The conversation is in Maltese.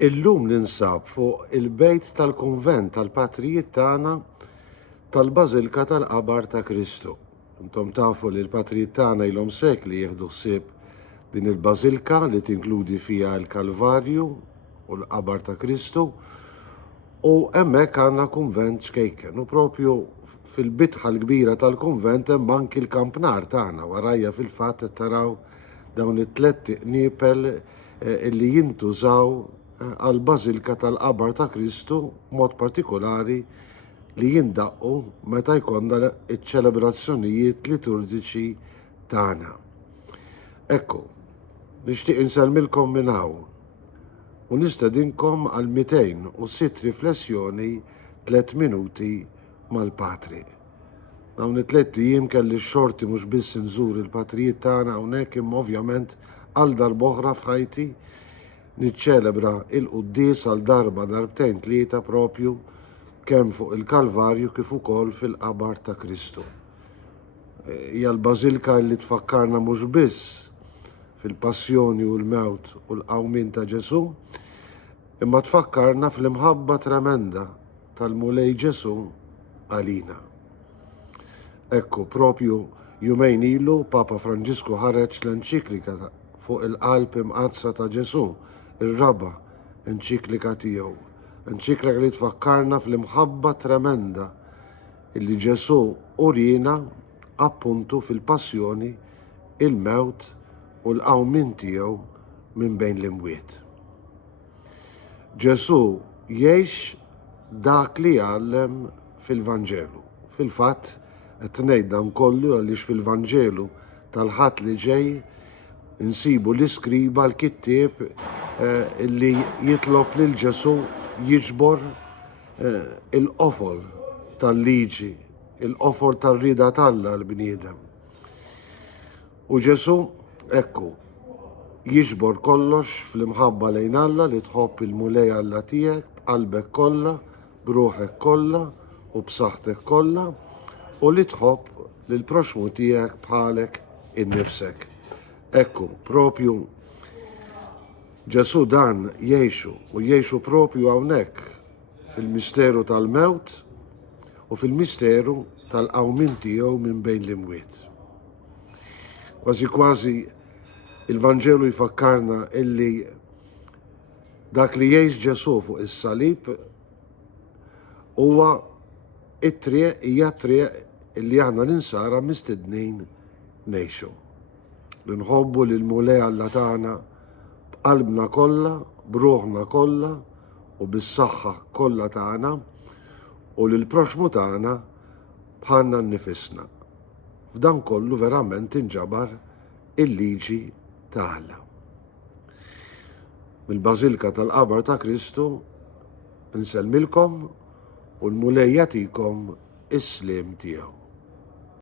Illum ninsab fuq il-bejt tal-kunvent tal-patrijiet tagħna tal-Bażilika tal-Qabar ta' Kristu. Intom tafu li l-patrijiet tagħna ilhom sekli jieħdu ħsieb din il-Bażilika li tinkludi fiha l-Kalvarju u l-Qabar ta' Kristu u hemmhekk għandna kunvent xkejken u propju fil-bitħa l-kbira tal-kunvent hemm anki l-kampnar tagħna warajja fil-fatt qed taraw dawn it-tlet niepel illi jintużaw għal-Bażilika tal-Qabar ta' Kristu mod partikolari li jindaqqu meta jkollna iċ-ċelebrazzjonijiet liturġiċi tagħna. Ekku, nixtieq insellmilkom minn hawn u nistedinkom għal 206 riflessjoni 3 minuti mal-Patri. Dawn it-tlet ijiem kelli x-xorti mhux biss inżur il-patrijiet tagħna hawnhekk imma ovvjament għal darb'oħra f'ħajti niċċelebra il-quddies għal darba darbtejn tlieta propju kemm fuq il-Kalvarju kif ukoll fil-Qabar ta' Kristu. Hija l-Bażilika li tfakkarna mhux biss fil-passjoni u l-mewt u l-qawmin ta' Ġesu, imma tfakkarna fl-imħabba tremenda tal-mulej Ġesu għalina. Ekku, propju jumejn ilu Papa Franġisku ħareġ l-enċiklika fuq il-qalb imqazza ta' Ġesu, ir-raba' enċiklika tiegħu. Enċiklika li tfakkarna fl-imħabba tremenda illi Ġesu urina appuntu fil-passjoni, il-mewt u l-qawmin tiegħu minn bejn l-imwiet. Ġesu jgħix dak li għallem fil-Vanġelu. Fil-fatt qed ngħid dan kollu għaliex fil-Vanġelu tal-ħadd li ġej insibu l-iskriba l-kittieb li jitlob lil Ġesu jiġbor il-qofol tal-liġi, il-qofol tal-rida tal-Alla l-bniedem. U Ġesu, ekku, jiġbor kollox fl-imħabba lejn Alla li tħobb il-mulej Alla tiegħek b'qalbek kollha, b'ruħek kollha u b'saħħtek kollha u li tħobb lill-proxmu tiegħek bħalek innifsek. Ekku, propju Ġesu dan jgħixu propju hawnhekk fil-misteru tal-mewt u fil-misteru tal-qawmin tiegħu minn bejn l-imwiet. Kważi kważi il-Vanġelu jfakkarna illi dak li jgħix Ġesu fuq is-salib huwa it-triq hija triq illi aħna ninsara mistednin ngħixu. Li nħobbu lil mulej Alla tagħna b'qalbna kollha, b'ruħna kollha u bis-saħħa kollha tagħna u lil proxmu tagħna bħalna nnifisna. F'dan kollu verament inġabar il-liġi ta' Alla. Mill-Bażilika tal-Qabar ta' Kristu insellmilkom u l-mulej jagħtikom is-sliem tiegħu.